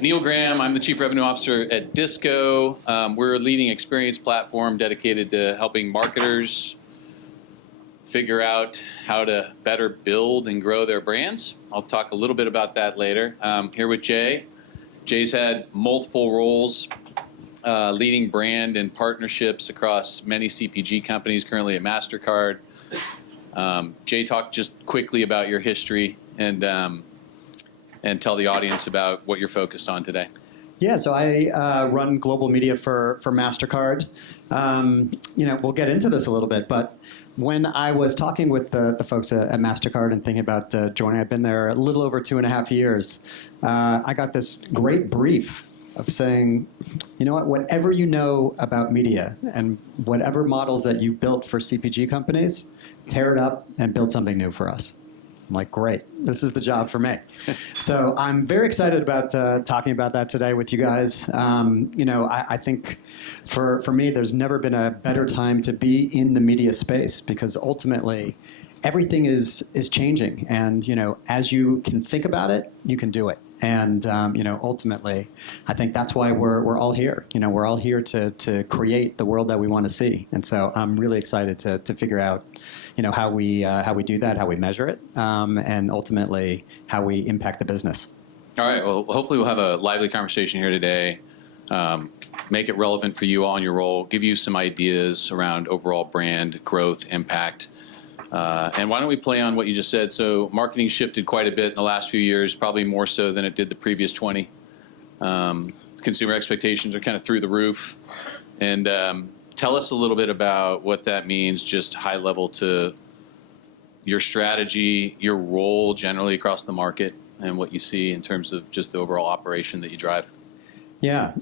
Neil Graham. I'm the Chief Revenue Officer at DISQO. We're a leading experience platform dedicated to helping marketers figure out how to better build and grow their brands. I'll talk a little bit about that later. Here with Jay. Jay's had multiple roles leading brand and partnerships across many CPG companies, currently at Mastercard. Jay, talk just quickly about your history and tell the audience about what you're focused on today. Yeah, so I run global media for Mastercard. We'll get into this a little bit, but when I was talking with the folks at Mastercard and thinking about joining, I've been there a little over 2.5 years. I got this great brief of saying, you know what, whatever you know about media and whatever models that you built for CPG companies, tear it up and build something new for us. I'm like, great, this is the job for me. So I'm very excited about talking about that today with you guys. I think for me, there's never been a better time to be in the media space because ultimately everything is changing. And, as you can think about it, you can do it. And, ultimately, I think that's why we're all here. We're all here to create the world that we want to see. And so I'm really excited to figure out, how we do that, how we measure it, and ultimately how we impact the business. All right. Well, hopefully we'll have a lively conversation here today. Make it relevant for you all in your role. Give you some ideas around overall brand growth, impact. And why don't we play on what you just said? So marketing shifted quite a bit in the last few years, probably more so than it did the previous 20. Consumer expectations are kind of through the roof. And tell us a little bit about what that means, just high level, to your strategy, your role generally across the market, and what you see in terms of just the overall operation that you drive. Yeah,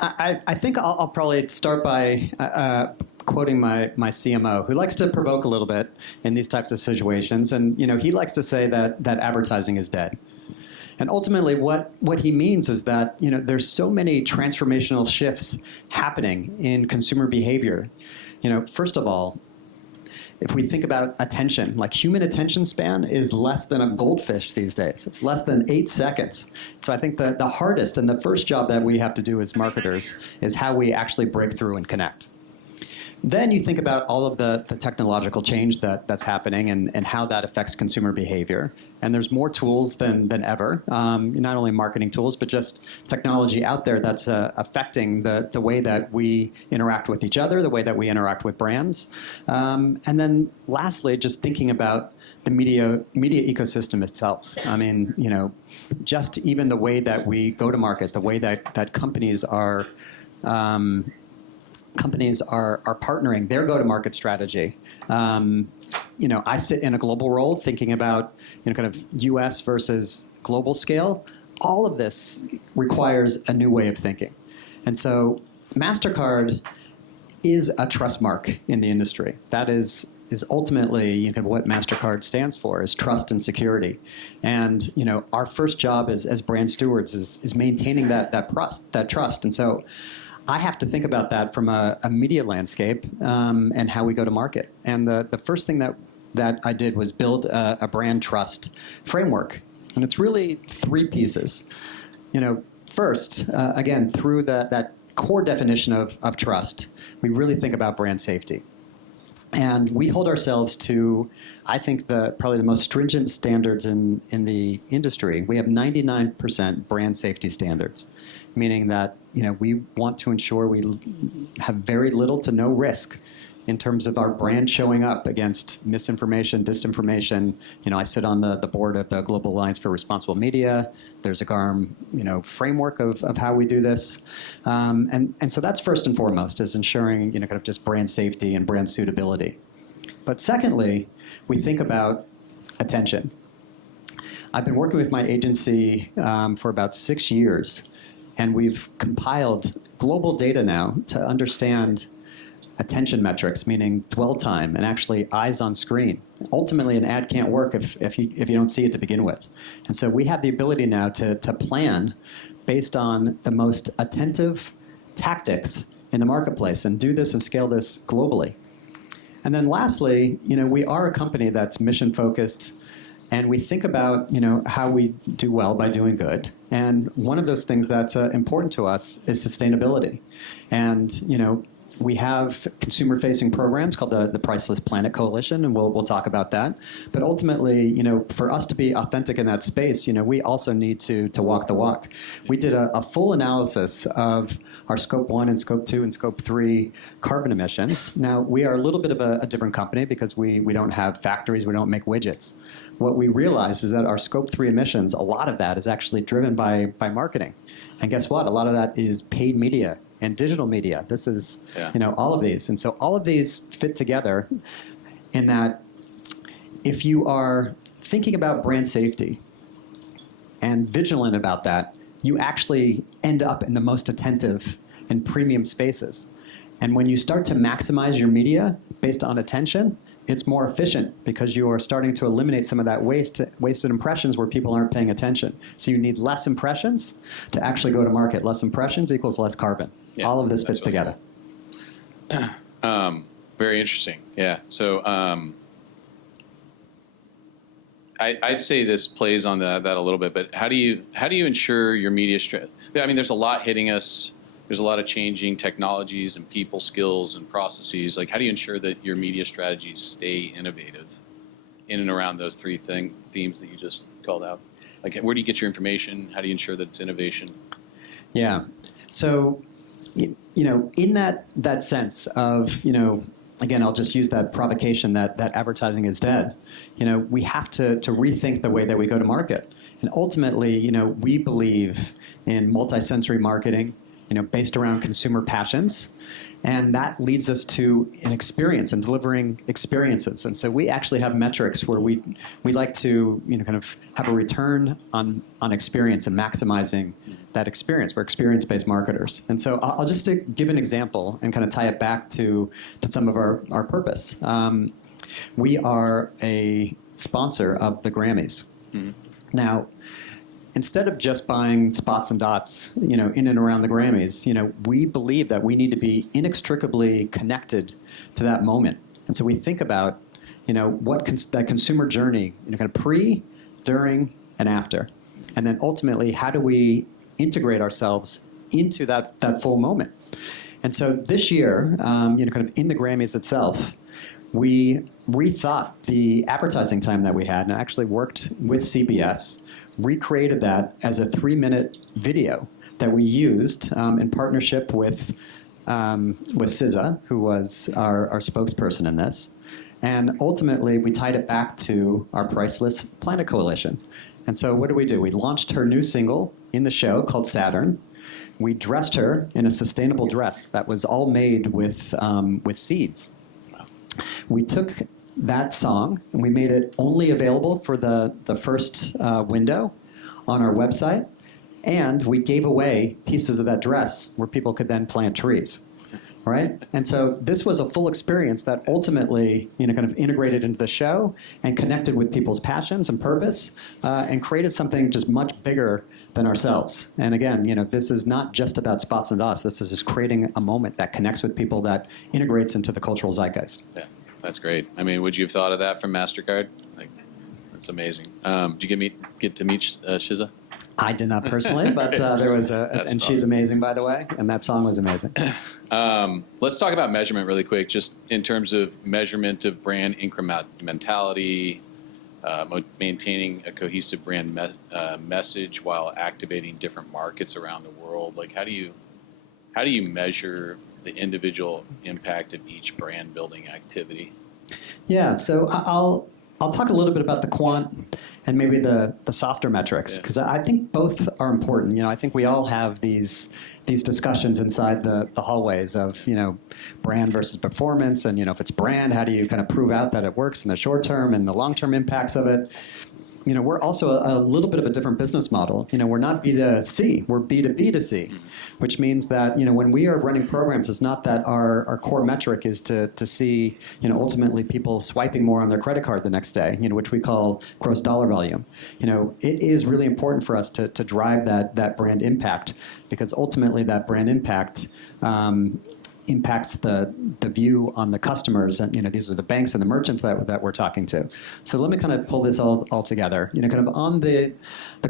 I think I'll probably start by quoting my CMO, who likes to provoke a little bit in these types of situations. And, he likes to say that advertising is dead. And ultimately, what he means is that, there's so many transformational shifts happening in consumer behavior. First of all, if we think about attention, like human attention span is less than a goldfish these days. It's less than 8 seconds. So I think the hardest and the first job that we have to do as marketers is how we actually break through and connect. Then you think about all of the technological change that's happening and how that affects consumer behavior. And there's more tools than ever, not only marketing tools, but just technology out there that's affecting the way that we interact with each other, the way that we interact with brands. And then lastly, just thinking about the media ecosystem itself. I mean, just even the way that we go to market, the way that companies are partnering their go-to-market strategy. I sit in a global role thinking about kind of U.S. versus global scale. All of this requires a new way of thinking. And so Mastercard is a trust mark in the industry. That is ultimately what Mastercard stands for, is trust and security. And our first job as brand stewards is maintaining that trust. And so I have to think about that from a media landscape and how we go to market. And the first thing that I did was build a brand trust framework. And it's really 3 pieces. First, again, through that core definition of trust, we really think about brand safety. And we hold ourselves to, I think, probably the most stringent standards in the industry. We have 99% brand safety standards, meaning that we want to ensure we have very little to no risk in terms of our brand showing up against misinformation, disinformation. I sit on the board of the Global Alliance for Responsible Media. There's a GARM, framework of how we do this. And so that's first and foremost, is ensuring, kind of just brand safety and brand suitability. But secondly, we think about attention. I've been working with my agency for about 6 years, and we've compiled global data now to understand attention metrics, meaning dwell time and actually eyes on screen. Ultimately, an ad can't work if you don't see it to begin with. And so we have the ability now to plan based on the most attentive tactics in the marketplace and do this and scale this globally. And then lastly, we are a company that's mission-focused And we think about, how we do well by doing good. And one of those things that's important to us is sustainability. And, we have consumer-facing programs called the Priceless Planet Coalition, and we'll talk about that. But ultimately, for us to be authentic in that space, we also need to walk the walk. We did a full analysis of our Scope 1 and Scope 2 and Scope 3 carbon emissions. Now, we are a little bit of a different company because we don't have factories, we don't make widgets. What we realized is that our Scope 3 emissions, a lot of that is actually driven by marketing. And guess what? A lot of that is paid media and digital media. This is, all of these. And so all of these fit together in that if you are thinking about brand safety and vigilant about that, you actually end up in the most attentive and premium spaces. And when you start to maximize your media based on attention, it's more efficient because you are starting to eliminate some of that wasted impressions where people aren't paying attention. So you need less impressions to actually go to market. Less impressions equals less carbon. Yeah, all of this fits really together. Cool. Very interesting. Yeah. So I'd say this plays on that a little bit. But how do you ensure your media strategy? I mean, there's a lot hitting us. There's a lot of changing technologies and people skills and processes. Like, how do you ensure that your media strategies stay innovative in and around those three themes that you just called out? Like, where do you get your information? How do you ensure that it's innovation? Yeah. So, in that sense of, again, I'll just use that provocation that advertising is dead. We have to rethink the way that we go to market. And ultimately, we believe in multi-sensory marketing, based around consumer passions. And that leads us to an experience and delivering experiences. And so we actually have metrics where we like to, kind of have a return on experience and maximizing that experience. We're experience-based marketers. And so I'll just give an example and kind of tie it back to some of our purpose. We are a sponsor of the Grammys. Mm-hmm. Now, instead of just buying spots and dots, in and around the Grammys, we believe that we need to be inextricably connected to that moment. And so we think about, what that consumer journey, kind of pre, during, and after. And then ultimately, how do we integrate ourselves into that full moment? And so this year, kind of in the Grammys itself, we rethought the advertising time that we had and actually worked with CBS, recreated that as a 3-minute video that we used in partnership with SZA, who was our spokesperson in this. And ultimately, we tied it back to our Priceless Planet Coalition. And so what did? We launched her new single in the show called Saturn. We dressed her in a sustainable dress that was all made with seeds. We took that song, and we made it only available for the first window on our website, and we gave away pieces of that dress where people could then plant trees, right? And so this was a full experience that ultimately, kind of integrated into the show and connected with people's passions and purpose, and created something just much bigger than ourselves. And again, this is not just about spots and dots. This is just creating a moment that connects with people, that integrates into the cultural zeitgeist. Yeah. That's great. I mean, would you have thought of that from Mastercard? Like, that's amazing. Did you get to meet SZA? I did not personally, but there was and she's amazing, by the way, and that song was amazing. Let's talk about measurement really quick, just in terms of measurement of brand incrementality, maintaining a cohesive brand message while activating different markets around the world. Like, how do you measure the individual impact of each brand building activity? Yeah, so I'll talk a little bit about the quant and maybe the softer metrics, because I think both are important. I think we all have these discussions inside the hallways of, brand versus performance, and, if it's brand, how do you kind of prove out that it works in the short term and the long-term impacts of it? We're also a little bit of a different business model. We're not B2C, we're B2B2C, which means that, when we are running programs, it's not that our core metric is to see, ultimately people swiping more on their credit card the next day, which we call gross dollar volume. It is really important for us to drive that brand impact, because ultimately that brand impact impacts the view on the customers, and these are the banks and the merchants that we're talking to. So let me kind of pull this all together. Kind of on the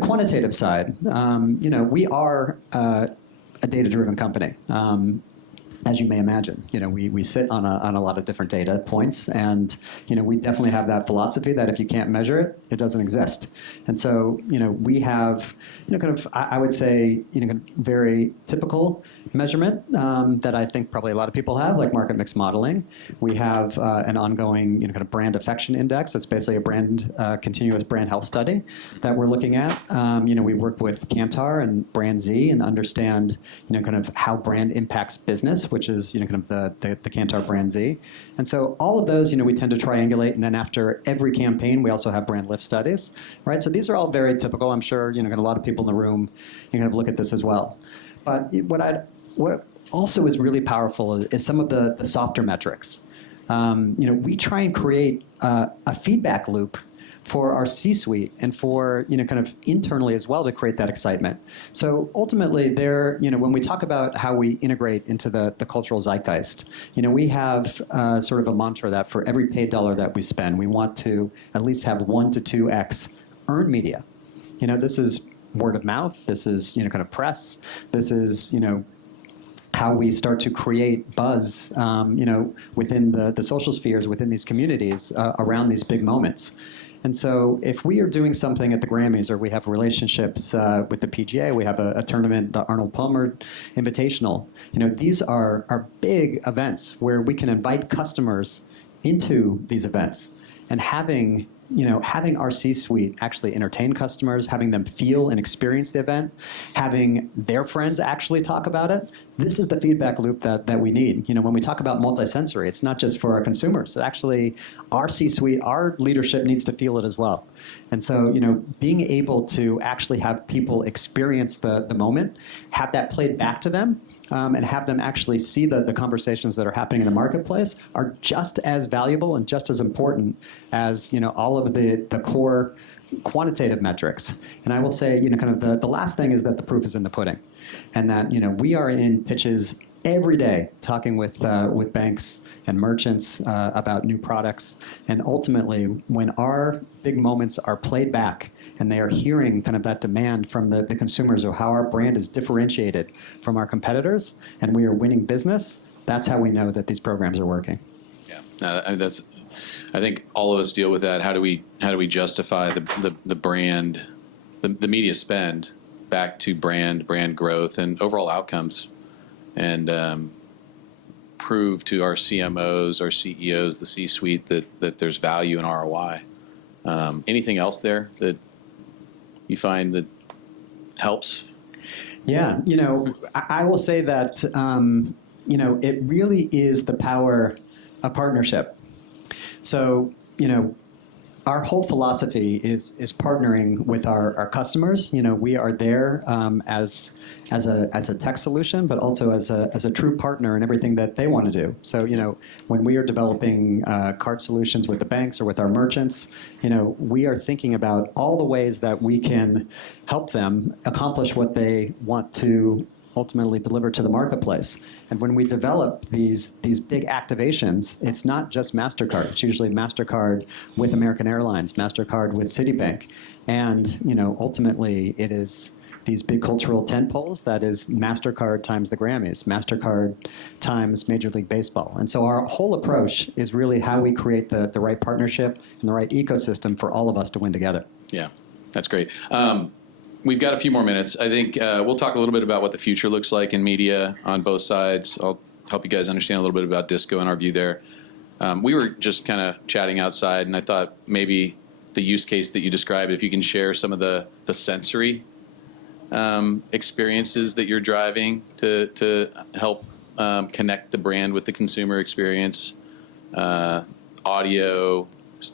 quantitative side, we are a data-driven company. As you may imagine, we sit on a lot of different data points, and we definitely have that philosophy that if you can't measure it, it doesn't exist. And so we have kind of, I would say kind of very typical measurement that I think probably a lot of people have, like market mix modeling. We have an ongoing kind of brand affection index. It's basically a continuous brand health study that we're looking at. We work with Kantar and Brand Z and understand kind of how brand impacts business, which is kind of the Kantar Brand Z. And so all of those we tend to triangulate, and then after every campaign we also have brand lift studies, right? So these are all very typical. I'm sure kind of a lot of people in the room kind of look at this as well. But what also is really powerful is some of the softer metrics. We try and create a feedback loop for our C-suite and for kind of internally as well to create that excitement. So ultimately, when we talk about how we integrate into the cultural zeitgeist, we have sort of a mantra that for every paid dollar that we spend, we want to at least have 1 to 2x earned media. This is word of mouth. This is kind of press. This is how we start to create buzz, within the social spheres, within these communities around these big moments. And so if we are doing something at the Grammys, or we have relationships with the PGA, we have a tournament, the Arnold Palmer Invitational, these are big events where we can invite customers into these events. And having our C-suite actually entertain customers, having them feel and experience the event, having their friends actually talk about it, this is the feedback loop that we need. When we talk about multisensory, it's not just for our consumers. Actually, our C-suite, our leadership needs to feel it as well. And so, being able to actually have people experience the moment, have that played back to them, and have them actually see the conversations that are happening in the marketplace are just as valuable and just as important as all of the core quantitative metrics. And I will say, kind of the last thing is that the proof is in the pudding, and that we are in pitches every day talking with banks and merchants about new products. And ultimately, when our big moments are played back and they are hearing kind of that demand from the consumers of how our brand is differentiated from our competitors and we are winning business, that's how we know that these programs are working. Yeah, I think all of us deal with that. How do we justify the brand, the media spend back to brand growth and overall outcomes, and prove to our CMOs, our CEOs, the C-suite that there's value in ROI. Anything else there that you find that helps? Yeah, I will say that it really is the power of partnership. So our whole philosophy is partnering with our customers. We are there as a tech solution, but also as a true partner in everything that they want to do. So when we are developing card solutions with the banks or with our merchants, we are thinking about all the ways that we can help them accomplish what they want to ultimately deliver to the marketplace. And when we develop these big activations, it's not just Mastercard. It's usually Mastercard with American Airlines, Mastercard with Citibank. And ultimately it is these big cultural tentpoles that is Mastercard times the Grammys, Mastercard times Major League Baseball. And so our whole approach is really how we create the right partnership and the right ecosystem for all of us to win together. Yeah, that's great. We've got a few more minutes. I think we'll talk a little bit about what the future looks like in media on both sides. I'll help you guys understand a little bit about DISQO and our view there. We were just kind of chatting outside, and I thought maybe the use case that you described, if you can share some of the sensory experiences that you're driving to help connect the brand with the consumer experience, audio,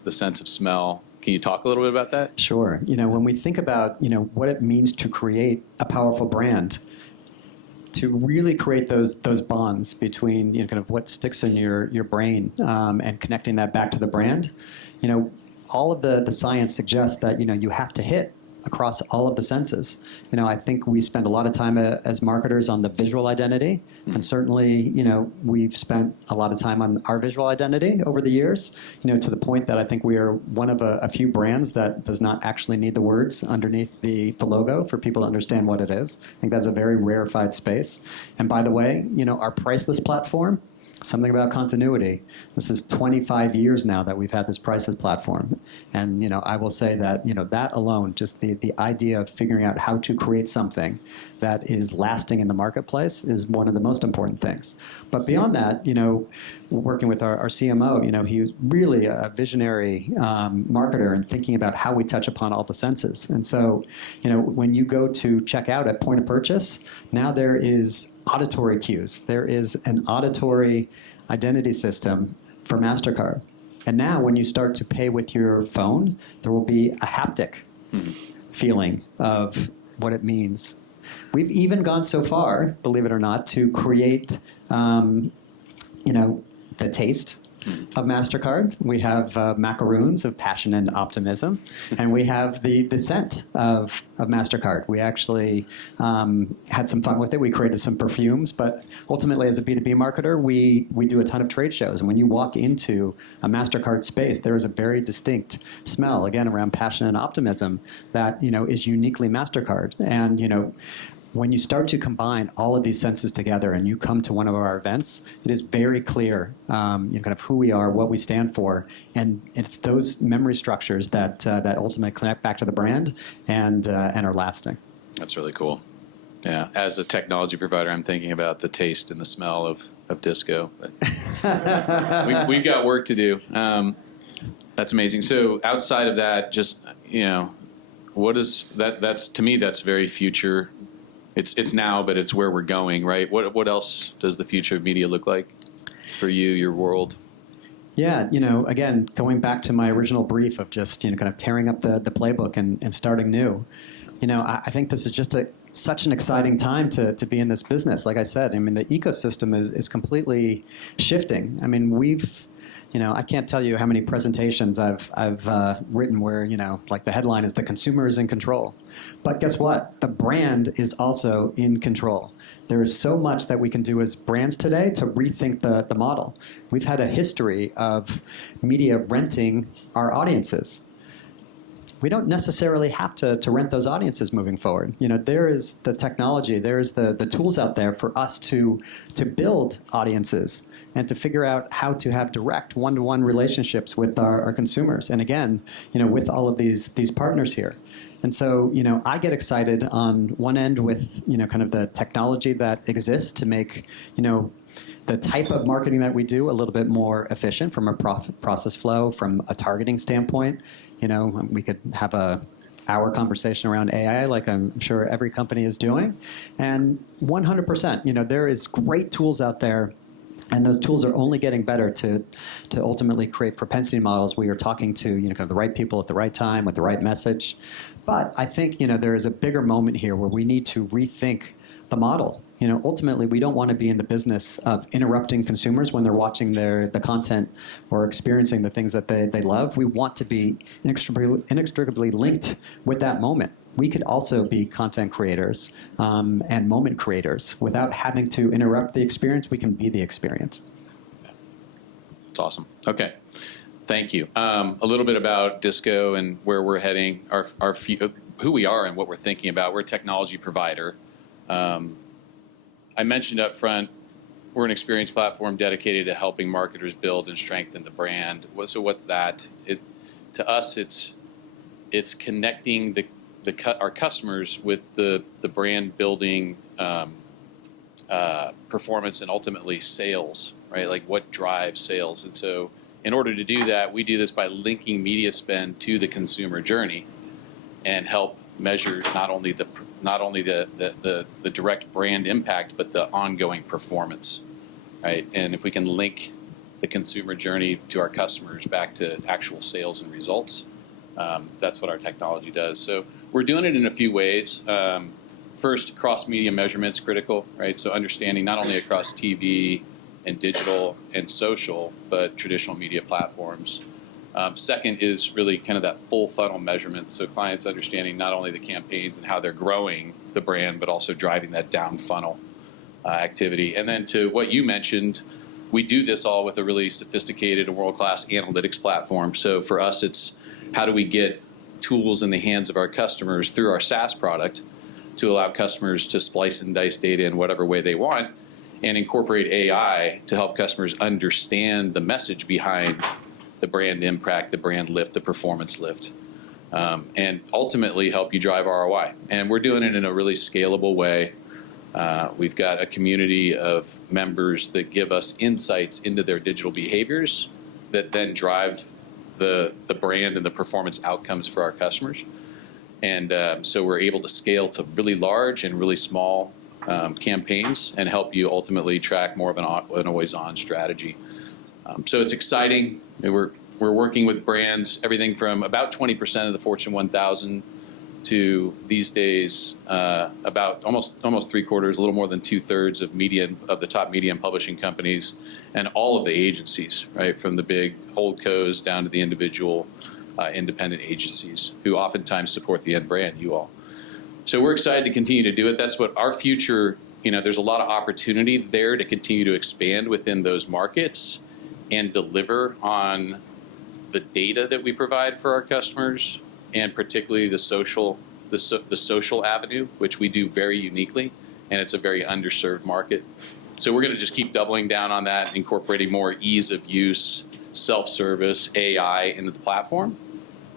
the sense of smell. Can you talk a little bit about that? Sure. When we think about, what it means to create a powerful brand, to really create those bonds between, kind of what sticks in your brain and connecting that back to the brand, all of the science suggests that, you have to hit across all of the senses. I think we spend a lot of time as marketers on the visual identity, and certainly, we've spent a lot of time on our visual identity over the years, to the point that I think we are one of a few brands that does not actually need the words underneath the logo for people to understand what it is. I think that's a very rarefied space. And by the way, our priceless platform, something about continuity. This is 25 years now that we've had this priceless platform. And, I will say that, that alone, just the idea of figuring out how to create something that is lasting in the marketplace is one of the most important things. But beyond that, working with our CMO, he was really a visionary marketer and thinking about how we touch upon all the senses. And so, when you go to check out at point of purchase, now there is auditory cues. There is an auditory identity system for Mastercard. And now when you start to pay with your phone, there will be a haptic feeling of what it means. We've even gone so far, believe it or not, to create, the taste of Mastercard. We have macaroons of passion and optimism, and we have the scent of Mastercard. We actually had some fun with it. We created some perfumes, but ultimately, as a B2B marketer, we do a ton of trade shows. And when you walk into a Mastercard space, there is a very distinct smell, again, around passion and optimism that is uniquely Mastercard. And when you start to combine all of these senses together and you come to one of our events, it is very clear kind of who we are, what we stand for, and it's those memory structures that ultimately connect back to the brand and are lasting. That's really cool. Yeah, as a technology provider, I'm thinking about the taste and the smell of DISQO. But we've got work to do. That's amazing. So outside of that, just what is that? That's to me, that's very future. It's now, but it's where we're going, right? What else does the future of media look like for you, your world? Yeah, again, going back to my original brief of just kind of tearing up the playbook and starting new. I think this is just such an exciting time to be in this business. Like I said, the ecosystem is completely shifting. We've I can't tell you how many presentations I've written where, like the headline is "The consumer is in control." But guess what? The brand is also in control. There is so much that we can do as brands today to rethink the model. We've had a history of media renting our audiences. We don't necessarily have to rent those audiences moving forward. There is the technology, there's the tools out there for us to build audiences and to figure out how to have direct one-to-one relationships with our consumers. And again, with all of these partners here. And so, I get excited on one end with, kind of the technology that exists to make, the type of marketing that we do a little bit more efficient from a process flow, from a targeting standpoint. We could have our conversation around AI, like I'm sure every company is doing. And 100%, there is great tools out there. And those tools are only getting better to ultimately create propensity models where you're talking to kind of the right people at the right time with the right message. But I think there is a bigger moment here where we need to rethink the model. Ultimately, we don't want to be in the business of interrupting consumers when they're watching the content or experiencing the things that they love. We want to be inextricably linked with that moment. We could also be content creators and moment creators. Without having to interrupt the experience, we can be the experience. That's awesome. Okay. Thank you. A little bit about DISQO and where we're heading, who we are and what we're thinking about. We're a technology provider. I mentioned up front, we're an experience platform dedicated to helping marketers build and strengthen the brand. So what's that? To us, it's connecting our customers with the brand building performance and ultimately sales, right? Like what drives sales. And so in order to do that, we do this by linking media spend to the consumer journey and help measure not only the direct brand impact, but the ongoing performance, right? And if we can link the consumer journey to our customers back to actual sales and results, that's what our technology does. So we're doing it in a few ways. First, cross-media measurement's critical, right? So understanding not only across TV and digital and social, but traditional media platforms. Second is really kind of that full funnel measurement, so clients understanding not only the campaigns and how they're growing the brand, but also driving that down funnel activity. And then to what you mentioned, we do this all with a really sophisticated and world-class analytics platform. So for us, it's how do we get tools in the hands of our customers through our SaaS product to allow customers to splice and dice data in whatever way they want, and incorporate AI to help customers understand the message behind the brand impact, the brand lift, the performance lift, and ultimately help you drive ROI. And we're doing it in a really scalable way. We've got a community of members that give us insights into their digital behaviors that then drive the brand and the performance outcomes for our customers. And so we're able to scale to really large and really small campaigns and help you ultimately track more of an always-on strategy. So it's exciting. We're working with brands, everything from about 20% of the Fortune 1000 to these days about almost three-quarters, a little more than two-thirds of the top media and publishing companies, and all of the agencies, right, from the big holdcos down to the individual independent agencies who oftentimes support the end brand, you all. So we're excited to continue to do it. That's what our future, there's a lot of opportunity there to continue to expand within those markets and deliver on the data that we provide for our customers, and particularly the social avenue, which we do very uniquely, and it's a very underserved market. So we're going to just keep doubling down on that, incorporating more ease of use, self-service, AI into the platform,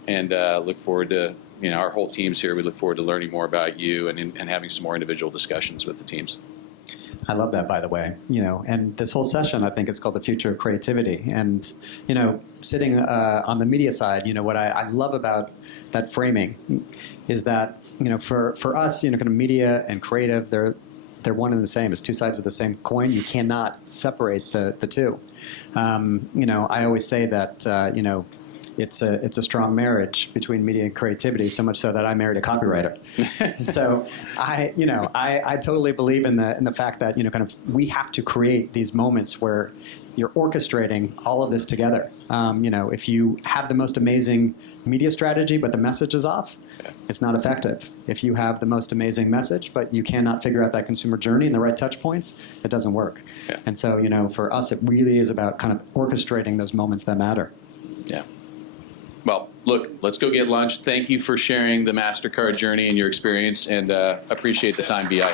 and look forward to, our whole team's here. We look forward to learning more about you and having some more individual discussions with the teams. I love that, by the way. And this whole session, I think, is called The Future of Creativity. And, sitting on the media side, what I love about that framing is that, for us, kind of media and creative, they're one and the same. It's two sides of the same coin. You cannot separate the two. I always say that, it's a strong marriage between media and creativity, so much so that I married a copywriter. So I totally believe in the fact that kind of we have to create these moments where you're orchestrating all of this together. If you have the most amazing media strategy but the message is off, it's not effective. If you have the most amazing message but you cannot figure out that consumer journey and the right touch points, it doesn't work. Yeah. And so for us, it really is about kind of orchestrating those moments that matter. Yeah. Well, look, let's go get lunch. Thank you for sharing the Mastercard journey and your experience, and appreciate the time, BI.